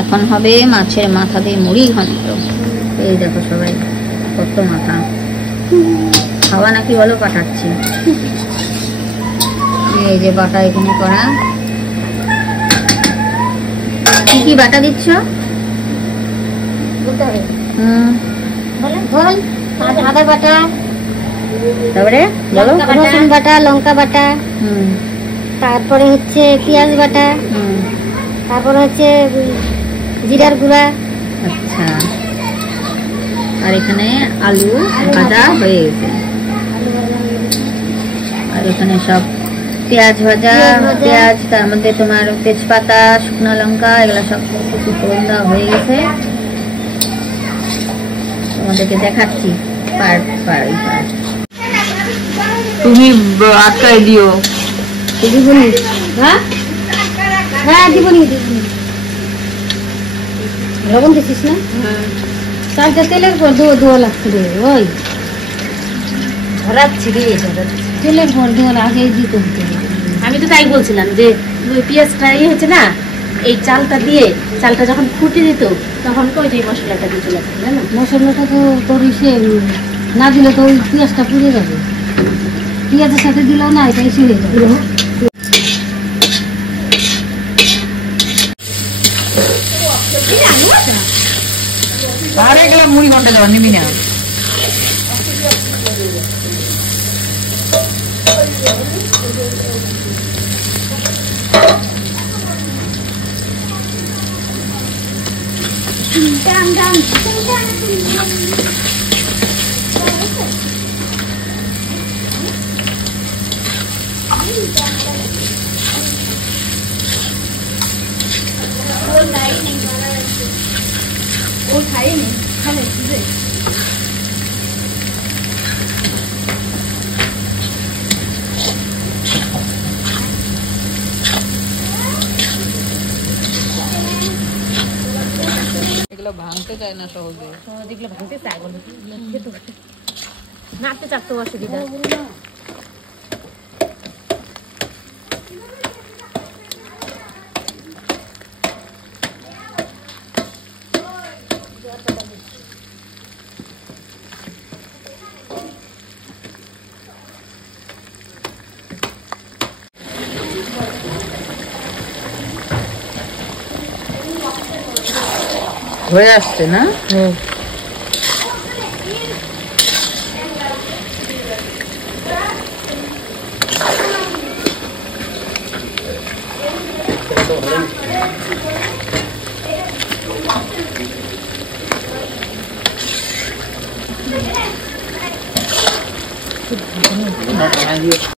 এখন হবে মাছের মাথা দিয়ে মুড়ি ঘন্ট। এই দেখো সবাই কত মাথা, খাওয়া নাকি বলো পাঠাচ্ছি। এই যে বাটা এখানে করা, কি কি বাটা দিচ্ছ? আদা বাটা, তারপরে বলো রসুন বাটা, লঙ্কা বাটা, তারপরে হচ্ছে পেঁয়াজ বাটা, তারপরে হচ্ছে জিরার গুঁড়া। আচ্ছা, আর এখানে আলু ভাজা হয়ে গেছে, আর এখানে সব পেঁয়াজ ভাজা, পেঁয়াজ তার মধ্যে তোমার তেজপাতা, শুকনো লঙ্কা, এগুলো সব কিছু ফোড়ন দেওয়া হয়ে গেছে। তোমাদেরকে দেখাচ্ছি পার্ট পার। তুমি আটকায় দিও, দিবনি? হ্যাঁ হ্যাঁ দিবনি। লবণ দিছিস না? চালটা তেলের পর ধোয়া লাগছে রে, ওই ধরাচ্ছি রে, তেলের পর ধোয়া আগেই দিতে হতো। আমি তো তাই বলছিলাম যে পেঁয়াজটা হচ্ছে না, এই চালটা দিয়ে চালটা যখন ফুটে দিত তখন ওই যে মশলাটা দিয়ে চলে আসতো, জানো? মশলাটা তো তোর ইসে না দিলে তো ওই পেঁয়াজটা পুড়ে যাবে, পেঁয়াজের সাথে দিলেও না এটা ইসে হয়ে যাবে। আরে গেলাম মুড়ি ঘন্টা দেওয়া নিবি না। এগুলো ভাঙতে চায় না সহজে, যেগুলো ভাঙতে চায় বলো, নাড়তে চাপতে অসুবিধা। হয়ে আসছে না?